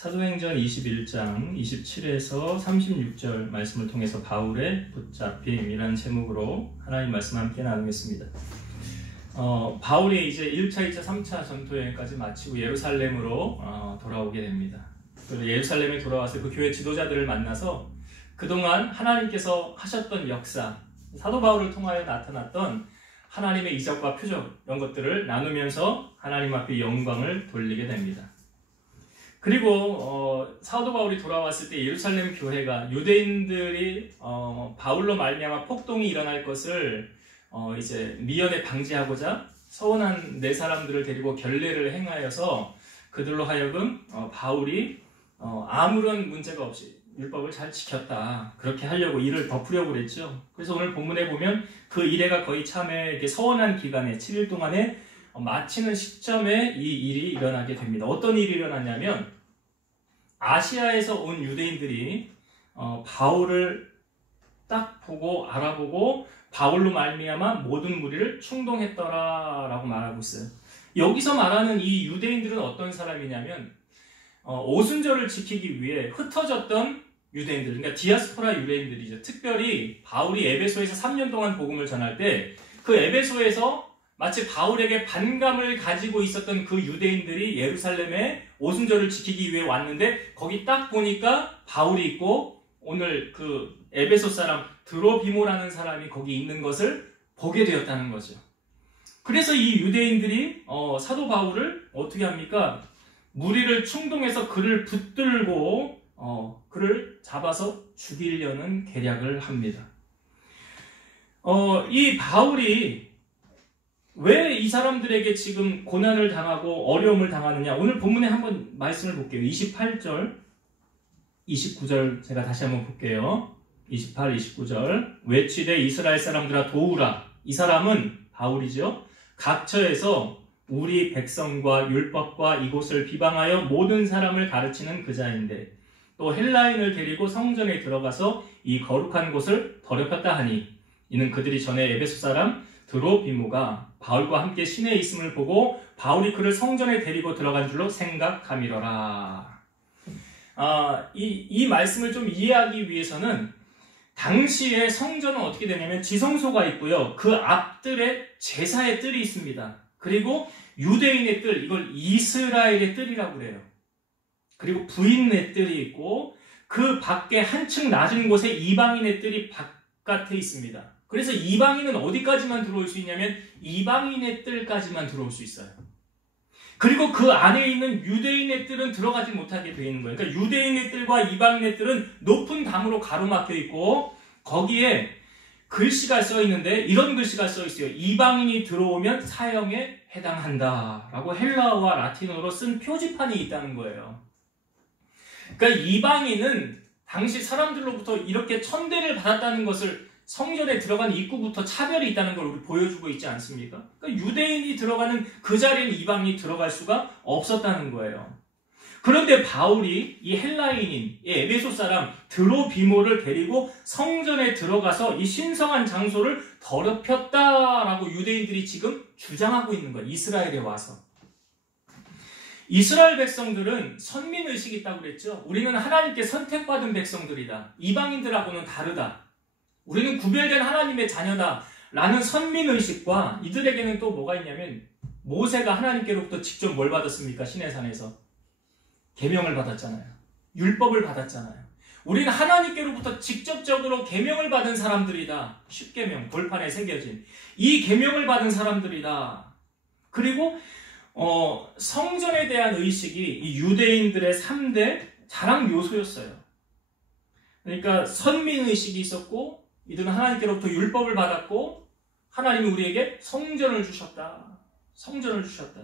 사도행전 21장 27에서 36절 말씀을 통해서 바울의 붙잡힘이라는 제목으로 하나님 말씀 함께 나누겠습니다. 바울이 이제 1차, 2차, 3차 전도여행까지 마치고 예루살렘으로 돌아오게 됩니다. 그리고 예루살렘에 돌아와서 그 교회 지도자들을 만나서 그동안 하나님께서 하셨던 역사, 사도 바울을 통하여 나타났던 하나님의 이적과 표적 이런 나누면서 하나님 앞에 영광을 돌리게 됩니다. 그리고 사도 바울이 돌아왔을 때 예루살렘 교회가 유대인들이 바울로 말미암아 폭동이 일어날 것을 이제 미연에 방지하고자 서원한 네 사람들을 데리고 결례를 행하여서 그들로 하여금 바울이 아무런 문제가 없이 율법을 잘 지켰다, 그렇게 하려고 일을 덮으려고 그랬죠. 그래서 오늘 본문에 보면 그 일회가 거의 참에 서원한 기간에 7일 동안에 마치는 시점에 이 일이 일어나게 됩니다. 어떤 일이 일어났냐면 아시아에서 온 유대인들이 바울을 딱 보고 알아보고 바울로 말미암아 모든 무리를 충동했더라라고 말하고 있어요. 여기서 말하는 이 유대인들은 어떤 사람이냐면 오순절을 지키기 위해 흩어졌던 유대인들, 그러니까 디아스포라 유대인들이죠. 특별히 바울이 에베소에서 3년 동안 복음을 전할 때 그 에베소에서 마치 바울에게 반감을 가지고 있었던 그 유대인들이 예루살렘에 오순절을 지키기 위해 왔는데 거기 딱 보니까 바울이 있고 오늘 그 에베소 사람 드로비모라는 사람이 거기 있는 것을 보게 되었다는 거죠. 그래서 이 유대인들이 사도 바울을 어떻게 합니까? 무리를 충동해서 그를 붙들고 그를 잡아서 죽이려는 계략을 합니다. 이 바울이 왜 이 사람들에게 지금 고난을 당하고 어려움을 당하느냐? 오늘 본문에 한번 말씀을 볼게요. 28절, 29절 제가 다시 한번 볼게요. 28, 29절. 외치되 이스라엘 사람들아 도우라. 이 사람은 바울이죠. 각처에서 우리 백성과 율법과 이곳을 비방하여 모든 사람을 가르치는 그자인데 또 헬라인을 데리고 성전에 들어가서 이 거룩한 곳을 더럽혔다 하니 이는 그들이 전에 에베소 사람 드로비모가 바울과 함께 시내에 있음을 보고 바울이 그를 성전에 데리고 들어간 줄로 생각함이러라. 이 말씀을 좀 이해하기 위해서는 당시에 성전은 어떻게 되냐면 지성소가 있고요. 그 앞뜰에 제사의 뜰이 있습니다. 그리고 유대인의 뜰, 이걸 이스라엘의 뜰이라고 그래요. 그리고 부인의 뜰이 있고 그 밖에 한층 낮은 곳에 이방인의 뜰이 바깥에 있습니다. 그래서 이방인은 어디까지만 들어올 수 있냐면 이방인의 뜰까지만 들어올 수 있어요. 그리고 그 안에 있는 유대인의 뜰은 들어가지 못하게 되어 있는 거예요. 그러니까 유대인의 뜰과 이방인의 뜰은 높은 담으로 가로막혀 있고 거기에 글씨가 써 있는데 이런 글씨가 써 있어요. 이방인이 들어오면 사형에 해당한다 라고 헬라어와 라틴어로 쓴 표지판이 있다는 거예요. 그러니까 이방인은 당시 사람들로부터 이렇게 천대를 받았다는 것을 성전에 들어간 입구부터 차별이 있다는 걸 우리 보여주고 있지 않습니까? 그러니까 유대인이 들어가는 그 자리에는 이방인이 들어갈 수가 없었다는 거예요. 그런데 바울이 이 헬라인인 이 에베소 사람 드로비모를 데리고 성전에 들어가서 이 신성한 장소를 더럽혔다라고 유대인들이 지금 주장하고 있는 거예요. 이스라엘에 와서. 이스라엘 백성들은 선민의식이 있다고 그랬죠. 우리는 하나님께 선택받은 백성들이다. 이방인들하고는 다르다. 우리는 구별된 하나님의 자녀다 라는 선민의식과 이들에게는 또 뭐가 있냐면 모세가 하나님께로부터 직접 뭘 받았습니까? 시내산에서 계명을 받았잖아요. 율법을 받았잖아요. 우리는 하나님께로부터 직접적으로 계명을 받은 사람들이다. 십계명 돌판에 새겨진 이 계명을 받은 사람들이다. 그리고 성전에 대한 의식이 이 유대인들의 3대 자랑 요소였어요. 그러니까 선민의식이 있었고 이들은 하나님께로부터 율법을 받았고 하나님이 우리에게 성전을 주셨다. 성전을 주셨다.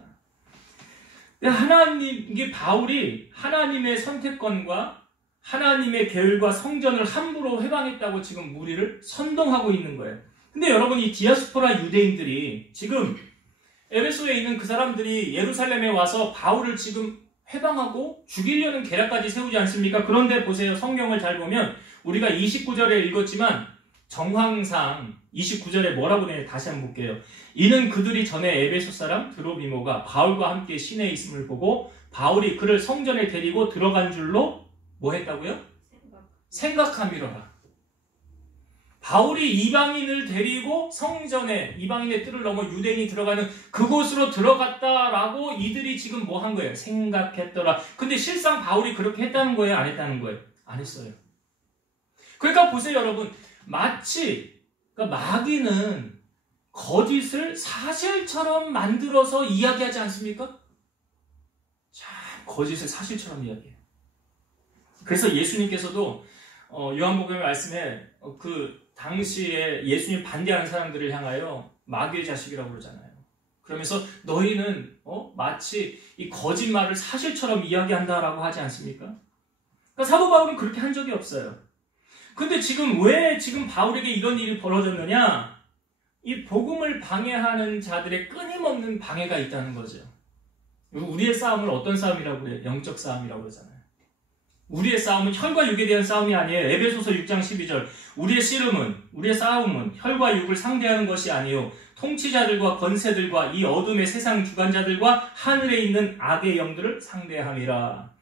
이게 바울이 하나님의 선택권과 하나님의 계율과 성전을 함부로 회방했다고 지금 무리를 선동하고 있는 거예요. 근데 여러분 이 디아스포라 유대인들이 지금 에베소에 있는 그 사람들이 예루살렘에 와서 바울을 지금 회방하고 죽이려는 계략까지 세우지 않습니까? 그런데 보세요. 성경을 잘 보면 우리가 29절에 읽었지만 정황상 29절에 뭐라고 되는지 다시 한번 볼게요. 이는 그들이 전에 에베소 사람 드로비모가 바울과 함께 시내에 있음을 보고 바울이 그를 성전에 데리고 들어간 줄로 뭐 했다고요? 생각함이로라. 바울이 이방인을 데리고 성전에, 이방인의 뜰을 넘어 유대인이 들어가는 그곳으로 들어갔다라고 이들이 지금 뭐 한 거예요? 생각했더라. 근데 실상 바울이 그렇게 했다는 거예요? 안 했다는 거예요? 안 했어요. 그러니까 보세요, 여러분. 마치 그러니까 마귀는 거짓을 사실처럼 만들어서 이야기하지 않습니까? 참 거짓을 사실처럼 이야기해요. 그래서 예수님께서도 요한복음의 말씀에 그 당시에 예수님 반대하는 사람들을 향하여 마귀의 자식이라고 그러잖아요. 그러면서 너희는 마치 이 거짓말을 사실처럼 이야기한다라고 하지 않습니까? 그러니까 사도 바울은 그렇게 한 적이 없어요. 근데 지금 왜 지금 바울에게 이런 일이 벌어졌느냐? 이 복음을 방해하는 자들의 끊임없는 방해가 있다는 거죠. 우리의 싸움은 어떤 싸움이라고 그래요? 영적 싸움이라고 그러잖아요. 우리의 싸움은 혈과 육에 대한 싸움이 아니에요. 에베소서 6장 12절. 우리의 싸움은 혈과 육을 상대하는 것이 아니요 통치자들과 권세들과 이 어둠의 세상 주관자들과 하늘에 있는 악의 영들을 상대함이라.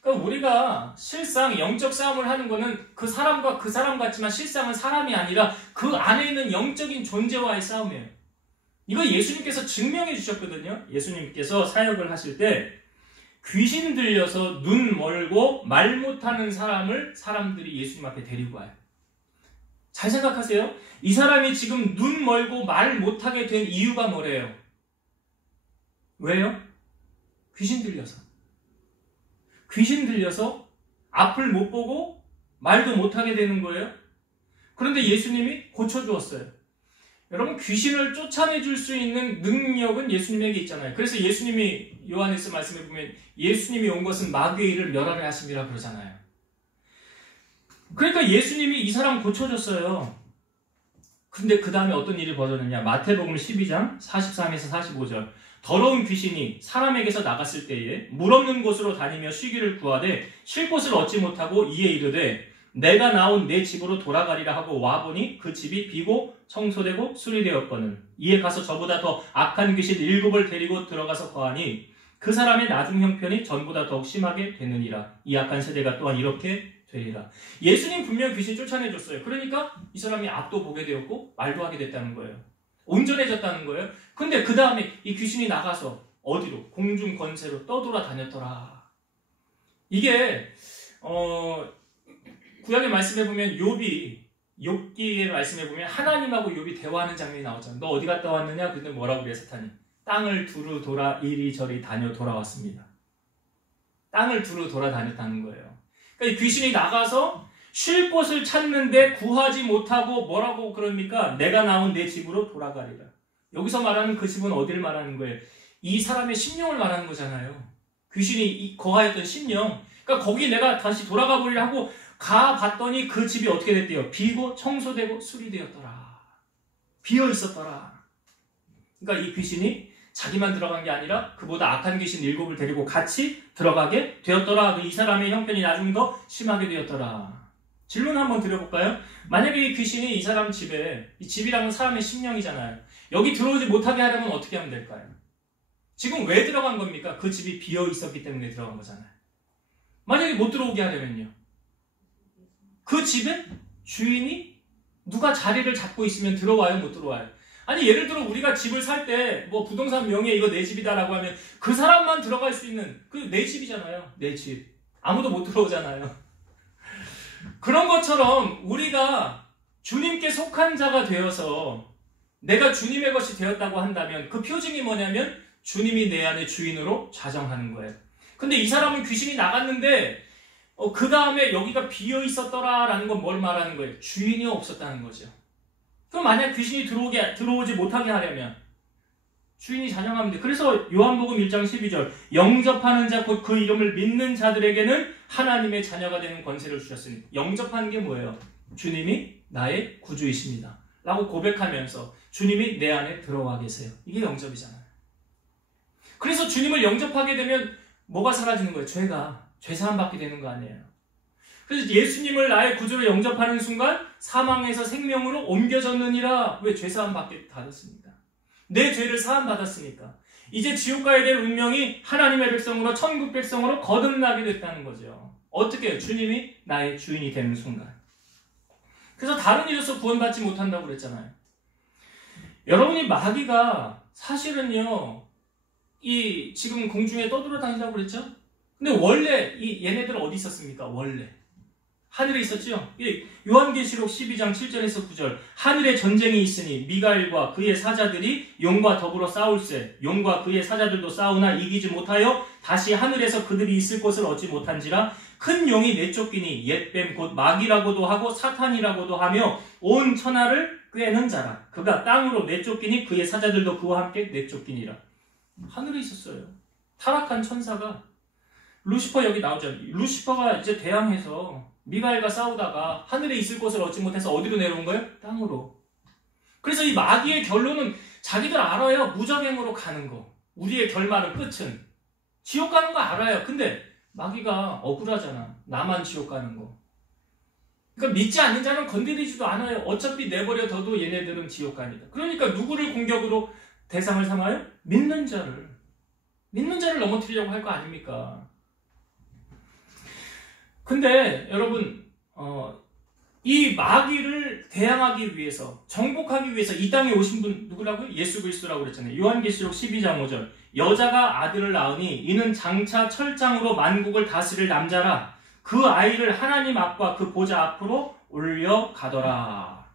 그러니까 우리가 실상 영적 싸움을 하는 거는 그 사람과 그 사람 같지만 실상은 사람이 아니라 그 안에 있는 영적인 존재와의 싸움이에요. 이거 예수님께서 증명해 주셨거든요. 예수님께서 사역을 하실 때 귀신 들려서 눈 멀고 말 못하는 사람들이 예수님 앞에 데리고 와요. 잘 생각하세요. 이 사람이 지금 눈 멀고 말 못하게 된 이유가 뭐래요? 왜요? 귀신 들려서. 귀신 들려서 앞을 못 보고 말도 못하게 되는 거예요. 그런데 예수님이 고쳐주었어요. 여러분, 귀신을 쫓아내줄 수 있는 능력은 예수님에게 있잖아요. 그래서 예수님이 요한에서 말씀해 보면 예수님이 온 것은 마귀의 일을 멸하려 하심이라 그러잖아요. 그러니까 예수님이 이 사람 고쳐줬어요. 근데 그 다음에 어떤 일이 벌어졌느냐? 마태복음 12장 43에서 45절. 더러운 귀신이 사람에게서 나갔을 때에 물 없는 곳으로 다니며 쉬기를 구하되 쉴 곳을 얻지 못하고 이에 이르되 내가 나온 내 집으로 돌아가리라 하고 와보니 그 집이 비고 청소되고 수리되었거늘 이에 가서 저보다 더 악한 귀신 7을 데리고 들어가서 거하니 그 사람의 나중 형편이 전보다 더욱 심하게 되느니라. 이 악한 세대가 또한 이렇게 되리라. 예수님 분명 귀신 쫓아내줬어요. 그러니까 이 사람이 앞도 보게 되었고 말도 하게 됐다는 거예요. 온전해졌다는 거예요. 근데 그 다음에 이 귀신이 나가서 어디로? 공중 권세로 떠돌아 다녔더라. 이게 구약의 말씀에 보면 욥기의 말씀에 보면 하나님하고 욥이 대화하는 장면이 나오잖아요. 너 어디 갔다 왔느냐? 근데 뭐라고 그래 사탄이? 땅을 두루 돌아 이리저리 다녀 돌아왔습니다. 땅을 두루 돌아다녔다는 거예요. 그러니까 이 귀신이 나가서 쉴 곳을 찾는데 구하지 못하고 뭐라고 그럽니까? 내가 나온 내 집으로 돌아가리라. 여기서 말하는 그 집은 어디를 말하는 거예요? 이 사람의 심령을 말하는 거잖아요. 귀신이 거하였던 심령. 그러니까 거기 내가 다시 돌아가 보리라 하고 가봤더니 그 집이 어떻게 됐대요? 비고 청소되고 수리되었더라. 비어 있었더라. 그러니까 이 귀신이 자기만 들어간 게 아니라 그보다 악한 귀신 7을 데리고 같이 들어가게 되었더라. 이 사람의 형편이 나중에 더 심하게 되었더라. 질문 한번 드려볼까요? 만약에 이 귀신이 이 사람 집에, 이 집이라는 사람의 심령이잖아요. 여기 들어오지 못하게 하려면 어떻게 하면 될까요? 지금 왜 들어간 겁니까? 그 집이 비어 있었기 때문에 들어간 거잖아요. 만약에 못 들어오게 하려면요. 그 집에 주인이 누가 자리를 잡고 있으면 들어와요? 못 들어와요? 아니 예를 들어 우리가 집을 살 때 뭐 부동산 명의에 이거 내 집이다라고 하면 그 사람만 들어갈 수 있는 그 내 집이잖아요. 내 집. 아무도 못 들어오잖아요. 그런 것처럼 우리가 주님께 속한 자가 되어서 내가 주님의 것이 되었다고 한다면 그 표징이 뭐냐면 주님이 내 안에 주인으로 자정하는 거예요. 근데 이 사람은 귀신이 나갔는데 그 다음에 여기가 비어 있었더라라는 건 뭘 말하는 거예요? 주인이 없었다는 거죠. 그럼 만약 귀신이 들어오지 못하게 하려면 주인이 자정하면 돼. 그래서 요한복음 1장 12절 영접하는 자 곧 그 이름을 믿는 자들에게는 하나님의 자녀가 되는 권세를 주셨으니 영접하는 게 뭐예요? 주님이 나의 구주이십니다 라고 고백하면서 주님이 내 안에 들어와 계세요. 이게 영접이잖아요. 그래서 주님을 영접하게 되면 뭐가 사라지는 거예요? 죄사함 받게 되는 거 아니에요. 그래서 예수님을 나의 구주로 영접하는 순간 사망에서 생명으로 옮겨졌느니라. 왜? 죄사함 받게 받았으니까. 내 죄를 사함 받았으니까. 이제 지옥 가야 될 운명이 하나님의 백성으로 천국 백성으로 거듭나게 됐다는 거죠. 어떻게 해요? 주님이 나의 주인이 되는 순간. 그래서 다른 일로서 구원받지 못한다고 그랬잖아요. 여러분이 마귀가 사실은요, 이 지금 공중에 떠돌아다닌다고 그랬죠? 근데 원래 이 얘네들 어디 있었습니까? 원래 하늘에 있었죠? 요한계시록 12장 7절에서 9절 하늘에 전쟁이 있으니 미가엘과 그의 사자들이 용과 더불어 싸울세 용과 그의 사자들도 싸우나 이기지 못하여 다시 하늘에서 그들이 있을 곳을 얻지 못한지라 큰 용이 내쫓기니 옛뱀 곧 마귀라고도 하고 사탄이라고도 하며 온 천하를 꿰는 자라 그가 땅으로 내쫓기니 그의 사자들도 그와 함께 내쫓기니라. 하늘에 있었어요. 타락한 천사가 루시퍼 여기 나오죠. 루시퍼가 이제 대항해서 미가엘과 싸우다가 하늘에 있을 곳을 얻지 못해서 어디로 내려온 거예요? 땅으로. 그래서 이 마귀의 결론은 자기들 알아요. 무저갱으로 가는 거. 우리의 결말은 끝은 지옥 가는 거 알아요. 근데 마귀가 억울하잖아. 나만 지옥 가는 거. 그러니까 믿지 않는 자는 건드리지도 않아요. 어차피 내버려 둬도 얘네들은 지옥 가니다. 그러니까 누구를 공격으로 대상을 삼아요? 믿는 자를 넘어뜨리려고 할 거 아닙니까? 근데 여러분 이 마귀를 대항하기 위해서 정복하기 위해서 이 땅에 오신 분 누구라고요? 예수 그리스도라고 그랬잖아요. 요한계시록 12장 5절 여자가 아들을 낳으니 이는 장차 철장으로 만국을 다스릴 남자라 그 아이를 하나님 앞과 그 보좌 앞으로 올려가더라.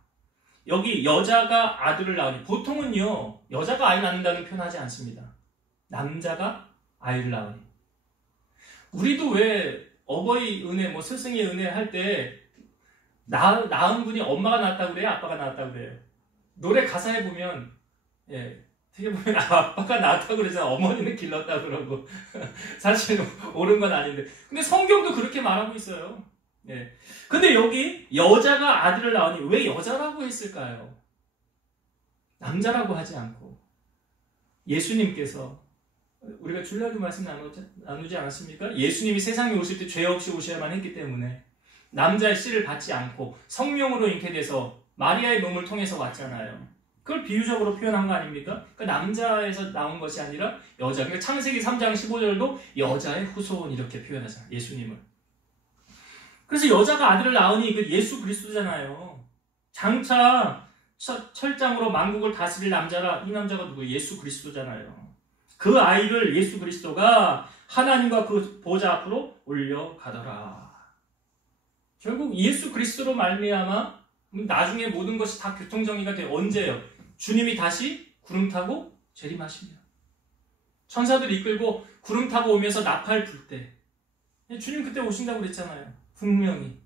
여기 여자가 아들을 낳으니 보통은요 여자가 아이 낳는다는 표현하지 않습니다. 남자가 아이를 낳으니. 우리도 왜 어버이 은혜, 뭐 스승의 은혜 할 때 낳은 분이 엄마가 낳았다고 그래요? 아빠가 낳았다고 그래요? 노래 가사에 보면 되게 보면 아빠가 낳았다고 그러잖아. 어머니는 길렀다고 그러고 사실 옳은 건 아닌데 근데 성경도 그렇게 말하고 있어요. 근데 여기 여자가 아들을 낳으니 왜 여자라고 했을까요? 남자라고 하지 않고 예수님께서 우리가 주일날도 말씀 나누지 않았습니까? 예수님이 세상에 오실 때 죄 없이 오셔야만 했기 때문에 남자의 씨를 받지 않고 성령으로 잉태돼서 마리아의 몸을 통해서 왔잖아요. 그걸 비유적으로 표현한 거 아닙니까? 그러니까 남자에서 나온 것이 아니라 여자. 그러니까 창세기 3장 15절도 여자의 후손 이렇게 표현하잖아요. 예수님을. 그래서 여자가 아들을 낳으니 그 예수 그리스도잖아요. 장차 철장으로 만국을 다스릴 남자라. 이 남자가 누구예요? 예수 그리스도잖아요. 그 아이를 예수 그리스도가 하나님과 그 보좌 앞으로 올려가더라. 결국 예수 그리스도로 말미암아 나중에 모든 것이 다 교통정리가 돼요. 언제예요? 주님이 다시 구름 타고 재림하시면 천사들 이끌고 구름 타고 오면서 나팔 불 때 주님 그때 오신다고 그랬잖아요. 분명히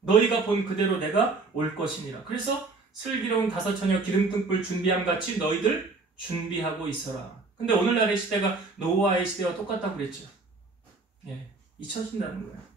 너희가 본 그대로 내가 올 것이니라. 그래서 슬기로운 다섯처녀 기름등불 준비함 같이 너희들 준비하고 있어라. 근데 오늘날의 시대가 노아의 시대와 똑같다고 그랬죠. 잊혀진다는 거예요.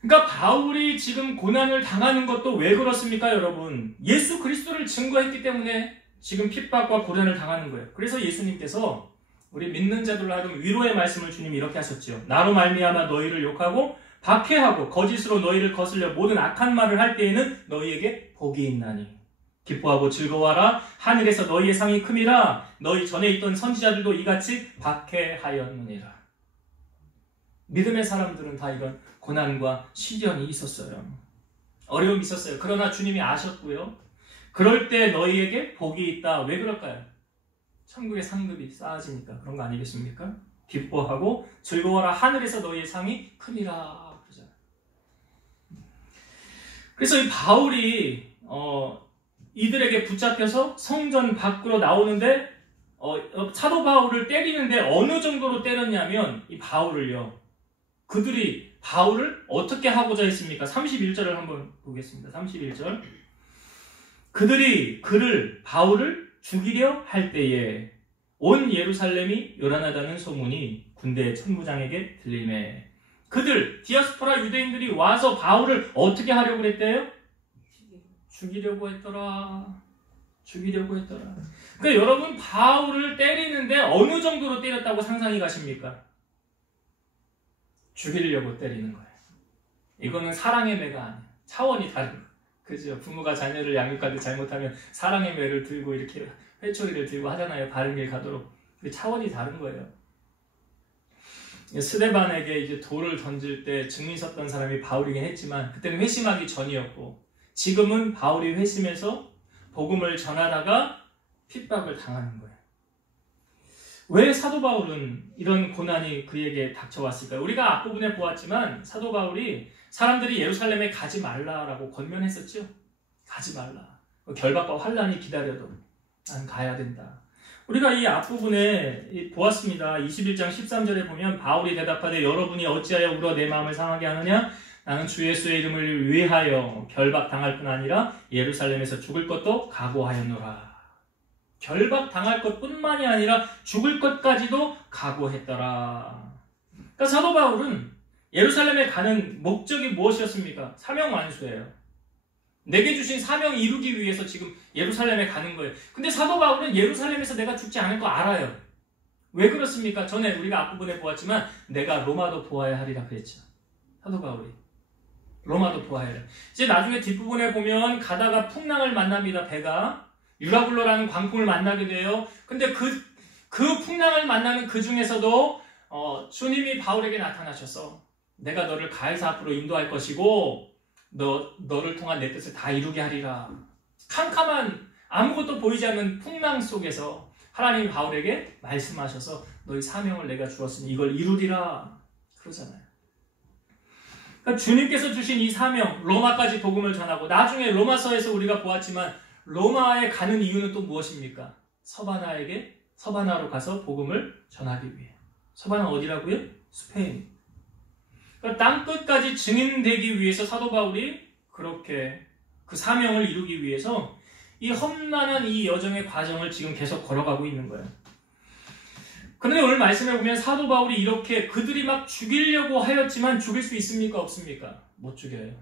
그러니까 바울이 지금 고난을 당하는 것도 왜 그렇습니까, 여러분? 예수 그리스도를 증거했기 때문에 지금 핍박과 고난을 당하는 거예요. 그래서 예수님께서 우리 믿는 자들로 하여금 위로의 말씀을 주님이 이렇게 하셨죠. 나로 말미암아 너희를 욕하고 박해하고 거짓으로 너희를 거슬려 모든 악한 말을 할 때에는 너희에게 복이 있나니 기뻐하고 즐거워하라. 하늘에서 너희의 상이 큼이라. 너희 전에 있던 선지자들도 이같이 박해하였느니라. 믿음의 사람들은 다 이런 고난과 시련이 있었어요. 어려움이 있었어요. 그러나 주님이 아셨고요. 그럴 때 너희에게 복이 있다. 왜 그럴까요? 천국의 상급이 쌓아지니까 그런 거 아니겠습니까? 기뻐하고 즐거워라. 하늘에서 너희의 상이 크니라. 그러잖아요. 그래서 이 바울이 이들에게 붙잡혀서 성전 밖으로 나오는데 사도 바울을 때리는데 어느 정도로 때렸냐면 이 바울을요. 그들이 바울을 어떻게 하고자 했습니까? 31절을 한번 보겠습니다. 31절. 그들이 바울을 죽이려 할 때에 온 예루살렘이 요란하다는 소문이 군대 천부장에게 들리매. 그들 디아스포라 유대인들이 와서 바울을 어떻게 하려고 그랬대요? 죽이려고 했더라. 그러니까 여러분 바울을 때리는데 어느 정도로 때렸다고 상상이 가십니까? 죽이려고 때리는 거예요. 이거는 사랑의 매가 아니에요. 차원이 다른 거예요. 그죠? 부모가 자녀를 양육할 때 잘못하면 사랑의 매를 들고 이렇게 회초리를 들고 하잖아요. 바른 길 가도록. 그 차원이 다른 거예요. 스데반에게 이제 돌을 던질 때 증인 섰던 사람이 바울이긴 했지만 그때는 회심하기 전이었고, 지금은 바울이 회심해서 복음을 전하다가 핍박을 당하는 거예요. 왜 사도 바울은 이런 고난이 그에게 닥쳐왔을까요? 우리가 앞부분에 보았지만 사도 바울이 사람들이 예루살렘에 가지 말라라고 권면했었죠. 가지 말라. 결박과 환란이 기다려도 난 가야 된다. 우리가 이 앞부분에 보았습니다. 21장 13절에 보면 바울이 대답하되 여러분이 어찌하여 울어 내 마음을 상하게 하느냐? 나는 주 예수의 이름을 위하여 결박당할 뿐 아니라 예루살렘에서 죽을 것도 각오하였노라. 결박당할 것뿐만이 아니라 죽을 것까지도 각오했더라. 그러니까 사도 바울은 예루살렘에 가는 목적이 무엇이었습니까? 사명 완수예요. 내게 주신 사명 이루기 위해서 지금 예루살렘에 가는 거예요. 근데 사도 바울은 예루살렘에서 내가 죽지 않을 거 알아요. 왜 그렇습니까? 전에 우리가 앞부분에 보았지만 내가 로마도 보아야 하리라 그랬죠. 사도 바울이 로마도 보아야 해요. 이제 나중에 뒷부분에 보면 가다가 풍랑을 만납니다. 배가 유라굴로라는 광풍을 만나게 돼요. 근데 그 풍랑을 만나는 그 중에서도 주님이 바울에게 나타나셔서 내가 너를 가이사 앞으로 인도할 것이고 너를 통한 내 뜻을 다 이루게 하리라. 캄캄한 아무것도 보이지 않는 풍랑 속에서 하나님이 바울에게 말씀하셔서 너희 사명을 내가 주었으니 이걸 이루리라 그러잖아요. 그러니까 주님께서 주신 이 사명, 로마까지 복음을 전하고, 나중에 로마서에서 우리가 보았지만 로마에 가는 이유는 또 무엇입니까? 서바나로 가서 복음을 전하기 위해. 서바나 어디라고요? 스페인. 그러니까 땅끝까지 증인되기 위해서 사도 바울이 그렇게 그 사명을 이루기 위해서 이 험난한 이 여정의 과정을 지금 계속 걸어가고 있는 거예요. 그런데 오늘 말씀해 보면 사도 바울이 이렇게 그들이 막 죽이려고 하였지만 죽일 수 있습니까? 없습니까? 못 죽여요.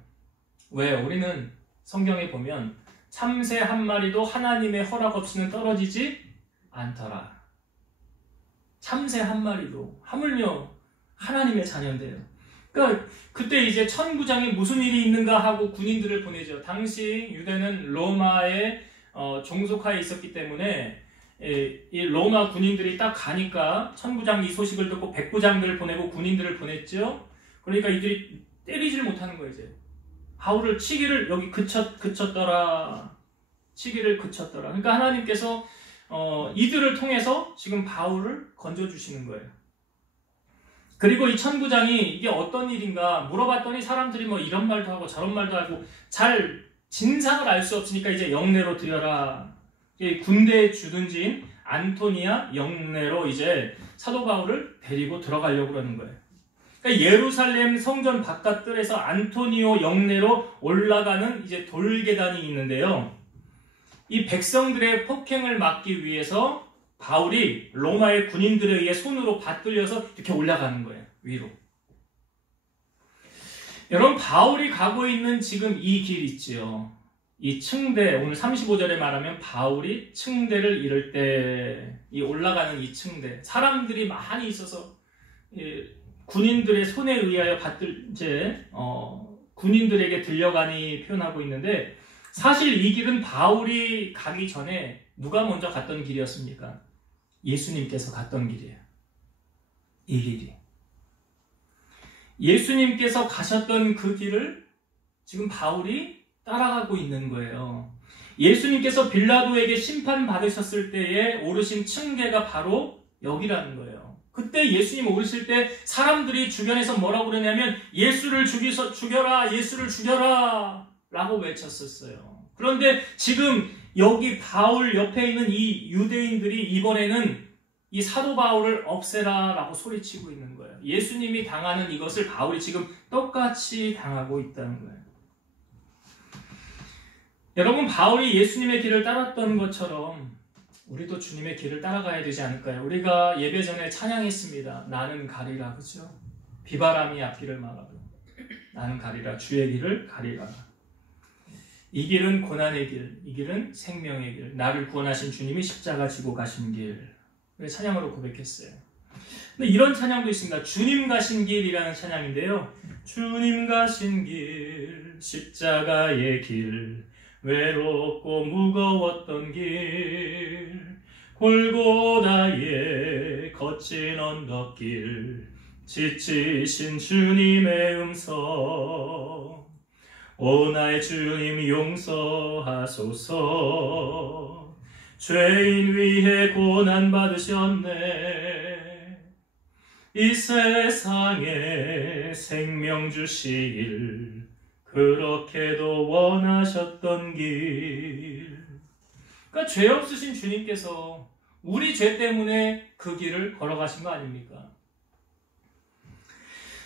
왜요? 우리는 성경에 보면 참새 한 마리도 하나님의 허락 없이는 떨어지지 않더라. 참새 한 마리도 하물며 하나님의 자녀인데요. 그러니까 그때 이제 천부장이 무슨 일이 있는가 하고 군인들을 보내죠. 당시 유대는 로마의 종속하에 있었기 때문에 이 로마 군인들이 딱 가니까 천부장이 이 소식을 듣고 백부장들을 보내고 군인들을 보냈죠. 그러니까 이들이 때리질 못하는 거예요. 이제 바울을 치기를 여기 그쳤더라. 치기를 그쳤더라. 그러니까 하나님께서 이들을 통해서 지금 바울을 건져주시는 거예요. 그리고 이 천부장이 이게 어떤 일인가 물어봤더니 사람들이 뭐 이런 말도 하고 저런 말도 하고 잘 진상을 알 수 없으니까 이제 영내로 들여라. 군대의 주둔지인 안토니아 영내로 이제 사도 바울을 데리고 들어가려고 그러는 거예요. 그러니까 예루살렘 성전 바깥들에서 안토니오 영내로 올라가는 이제 돌계단이 있는데요. 이 백성들의 폭행을 막기 위해서 바울이 로마의 군인들에 의해 손으로 받들려서 이렇게 올라가는 거예요. 위로. 여러분, 바울이 가고 있는 지금 이 길 있지요. 이 층대, 오늘 35절에 말하면 바울이 층대를 이룰 때 이 올라가는 이 층대, 사람들이 많이 있어서 군인들의 손에 의하여 군인들에게 들려가니 표현하고 있는데, 사실 이 길은 바울이 가기 전에 누가 먼저 갔던 길이었습니까? 예수님께서 갔던 길이에요. 이 길이. 예수님께서 가셨던 그 길을 지금 바울이 따라가고 있는 거예요. 예수님께서 빌라도에게 심판받으셨을 때에 오르신 층계가 바로 여기라는 거예요. 그때 예수님 오르실 때 사람들이 주변에서 뭐라고 그러냐면 예수를 죽여라, 예수를 죽여라 라고 외쳤었어요. 그런데 지금 여기 바울 옆에 있는 이 유대인들이 이번에는 이 사도 바울을 없애라 라고 소리치고 있는 거예요. 예수님이 당하는 이것을 바울이 지금 똑같이 당하고 있다는 거예요. 여러분, 바울이 예수님의 길을 따랐던 것처럼 우리도 주님의 길을 따라가야 되지 않을까요? 우리가 예배 전에 찬양했습니다. 나는 가리라, 그죠? 비바람이 앞길을 막아도 나는 가리라, 주의 길을 가리라. 이 길은 고난의 길, 이 길은 생명의 길, 나를 구원하신 주님이 십자가 지고 가신 길. 찬양으로 고백했어요. 근데 이런 찬양도 있습니다. 주님 가신 길이라는 찬양인데요. 주님 가신 길, 십자가의 길, 외롭고 무거웠던 길, 골고다의 거친 언덕길 지치신 주님의 음성 오 나의 주님 용서하소서 죄인 위해 고난 받으셨네 이 세상에 생명 주시길 그렇게도 원하셨던 길 그러니까 죄 없으신 주님께서 우리 죄 때문에 그 길을 걸어가신 거 아닙니까?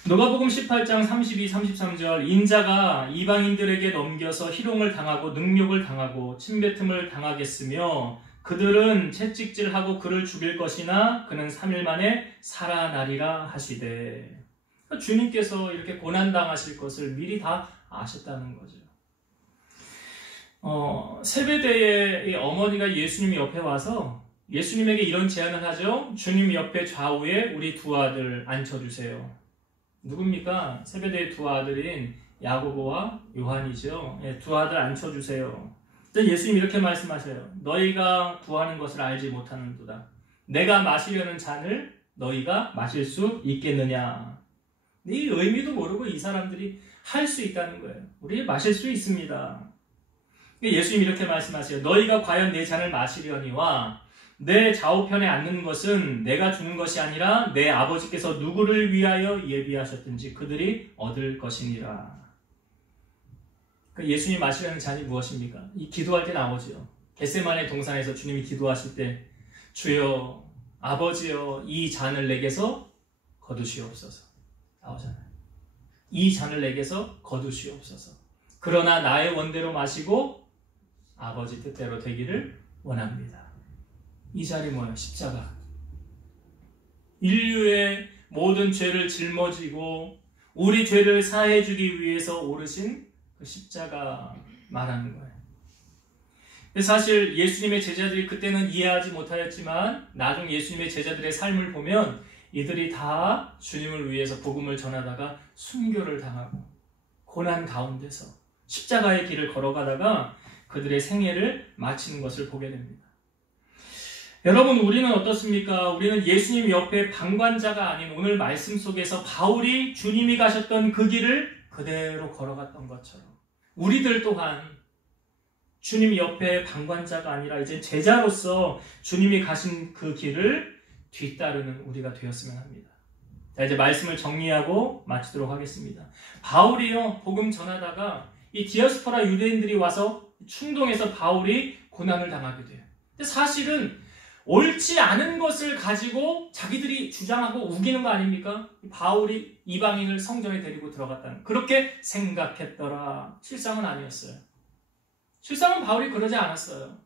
누가복음 18장 32, 33절 인자가 이방인들에게 넘겨서 희롱을 당하고 능욕을 당하고 침뱉음을 당하겠으며 그들은 채찍질하고 그를 죽일 것이나 그는 3일 만에 살아나리라 하시되 그러니까 주님께서 이렇게 고난당하실 것을 미리 다 아셨다는 거죠. 세베대의 어머니가 예수님 옆에 와서 예수님에게 이런 제안을 하죠. 주님 옆에 좌우에 우리 두 아들 앉혀주세요. 누굽니까? 세베대의 두 아들인 야고보와 요한이죠. 두 아들 앉혀주세요. 예수님 이렇게 말씀하셔요. 너희가 구하는 것을 알지 못하는도다. 내가 마시려는 잔을 너희가 마실 수 있겠느냐. 이 의미도 모르고 이 사람들이 할 수 있다는 거예요. 우리 마실 수 있습니다. 예수님 이렇게 말씀하세요. 너희가 과연 내 잔을 마시려니와 내 좌우편에 앉는 것은 내가 주는 것이 아니라 내 아버지께서 누구를 위하여 예비하셨든지 그들이 얻을 것이니라. 예수님이 마시려는 잔이 무엇입니까? 이 기도할 때 나오죠. 겟세마네 동산에서 주님이 기도하실 때 주여 아버지여 이 잔을 내게서 거두시옵소서 나오잖아요. 이 잔을 내게서 거두시옵소서. 그러나 나의 원대로 마시고 아버지 뜻대로 되기를 원합니다. 이 잔이 뭐예요? 십자가. 인류의 모든 죄를 짊어지고 우리 죄를 사해주기 위해서 오르신 그 십자가 말하는 거예요. 사실 예수님의 제자들이 그때는 이해하지 못하였지만 나중 예수님의 제자들의 삶을 보면 이들이 다 주님을 위해서 복음을 전하다가 순교를 당하고 고난 가운데서 십자가의 길을 걸어가다가 그들의 생애를 마치는 것을 보게 됩니다. 여러분 우리는 어떻습니까? 우리는 예수님 옆에 방관자가 아닌 오늘 말씀 속에서 바울이 주님이 가셨던 그 길을 그대로 걸어갔던 것처럼 우리들 또한 주님 옆에 방관자가 아니라 이제 제자로서 주님이 가신 그 길을 뒤따르는 우리가 되었으면 합니다. 자, 이제 말씀을 정리하고 마치도록 하겠습니다. 바울이요, 복음 전하다가 이 디아스포라 유대인들이 와서 충동해서 바울이 고난을 당하게 돼요. 근데 사실은 옳지 않은 것을 가지고 자기들이 주장하고 우기는 거 아닙니까? 바울이 이방인을 성전에 데리고 들어갔다는 그렇게 생각했더라. 실상은 아니었어요. 실상은 바울이 그러지 않았어요.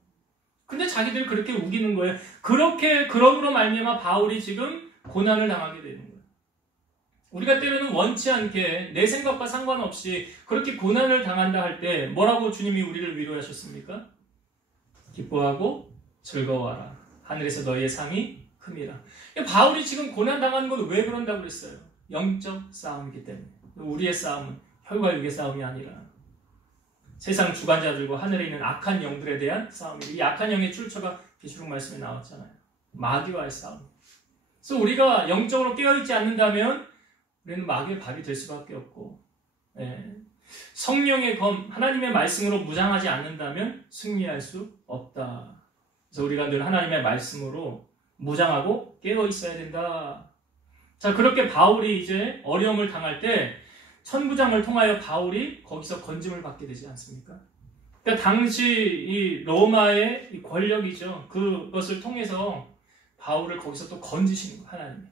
근데 자기들 그렇게 우기는 거예요. 그럼으로 말미암아 바울이 지금 고난을 당하게 되는 거예요. 우리가 때로는 원치 않게 내 생각과 상관없이 그렇게 고난을 당한다 할 때 뭐라고 주님이 우리를 위로하셨습니까? 기뻐하고 즐거워하라. 하늘에서 너희의 상이 큼이라. 바울이 지금 고난 당하는 건 왜 그런다고 그랬어요? 영적 싸움이기 때문에. 우리의 싸움은 혈과 육의 싸움이 아니라 세상 주관자들과 하늘에 있는 악한 영들에 대한 싸움이고 이 악한 영의 출처가 계시록 말씀에 나왔잖아요. 마귀와의 싸움. 그래서 우리가 영적으로 깨어있지 않는다면 우리는 마귀의 밥이 될 수밖에 없고 성령의 검, 하나님의 말씀으로 무장하지 않는다면 승리할 수 없다. 그래서 우리가 늘 하나님의 말씀으로 무장하고 깨어있어야 된다. 자, 그렇게 바울이 이제 어려움을 당할 때 천부장을 통하여 바울이 거기서 건짐을 받게 되지 않습니까? 그러니까 당시 이 로마의 이 권력이죠. 그것을 통해서 바울을 거기서 또 건지시는 거예요, 하나님이.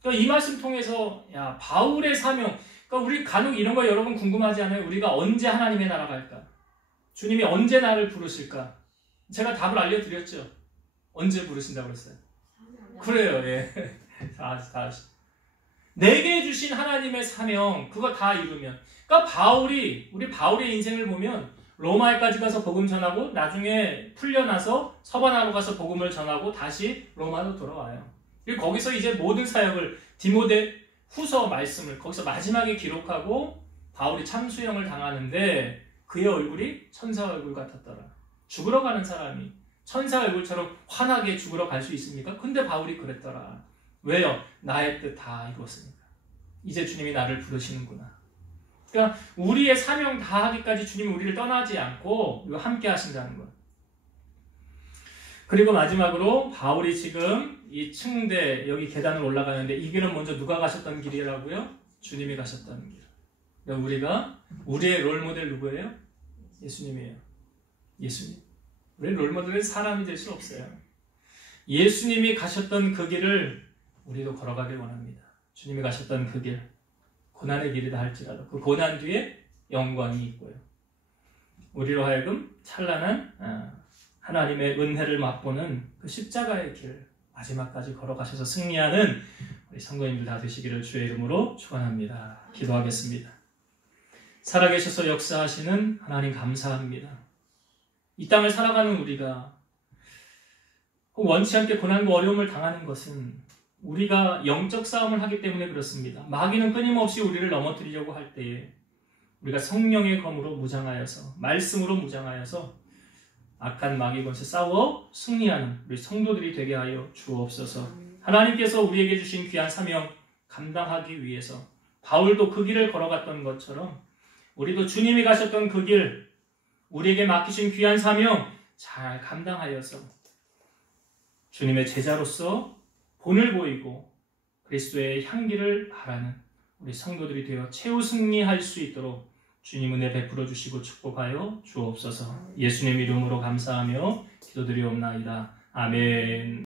그러니까 이 말씀 통해서 야 바울의 사명. 그러니까 우리 간혹 이런 거 여러분 궁금하지 않아요? 우리가 언제 하나님의 나라 갈까? 주님이 언제 나를 부르실까? 제가 답을 알려드렸죠. 언제 부르신다고 그랬어요? 그래요, 예. 다시. 내게 주신 하나님의 사명, 그거 다 이루면. 그러니까 우리 바울의 인생을 보면 로마에까지 가서 복음 전하고 나중에 풀려나서 서바나로 가서 복음을 전하고 다시 로마로 돌아와요. 그리고 거기서 이제 모든 사역을 디모데 후서 말씀을 거기서 마지막에 기록하고 바울이 참수형을 당하는데 그의 얼굴이 천사 얼굴 같았더라. 죽으러 가는 사람이 천사 얼굴처럼 환하게 죽으러 갈 수 있습니까? 근데 바울이 그랬더라. 왜요? 나의 뜻 다 이루었으니까. 이제 주님이 나를 부르시는구나. 그러니까 우리의 사명 다 하기까지 주님이 우리를 떠나지 않고 함께 하신다는 것. 그리고 마지막으로 바울이 지금 이 층대 여기 계단을 올라가는데 이 길은 먼저 누가 가셨던 길이라고요? 주님이 가셨던 길. 그러니까 우리의 롤모델 누구예요? 예수님이에요. 예수님. 우리 롤모델은 사람이 될 수 없어요. 예수님이 가셨던 그 길을 우리도 걸어가길 원합니다. 주님이 가셨던 그 길, 고난의 길이다 할지라도 그 고난 뒤에 영광이 있고요. 우리로 하여금 찬란한 하나님의 은혜를 맛보는 그 십자가의 길 마지막까지 걸어가셔서 승리하는 우리 성도님들 다 되시기를 주의 이름으로 축원합니다. 기도하겠습니다. 살아계셔서 역사하시는 하나님 감사합니다. 이 땅을 살아가는 우리가 원치 않게 고난과 어려움을 당하는 것은 우리가 영적 싸움을 하기 때문에 그렇습니다. 마귀는 끊임없이 우리를 넘어뜨리려고 할 때에 우리가 성령의 검으로 무장하여서 말씀으로 무장하여서 악한 마귀 권세 싸워 승리하는 우리 성도들이 되게 하여 주옵소서. 하나님께서 우리에게 주신 귀한 사명 감당하기 위해서 바울도 그 길을 걸어갔던 것처럼 우리도 주님이 가셨던 그 길, 우리에게 맡기신 귀한 사명 잘 감당하여서 주님의 제자로서 본을 보이고 그리스도의 향기를 바라는 우리 성도들이 되어 최후 승리할 수 있도록 주님 은혜 베풀어 주시고 축복하여 주옵소서. 예수님 이름으로 감사하며 기도드리옵나이다. 아멘.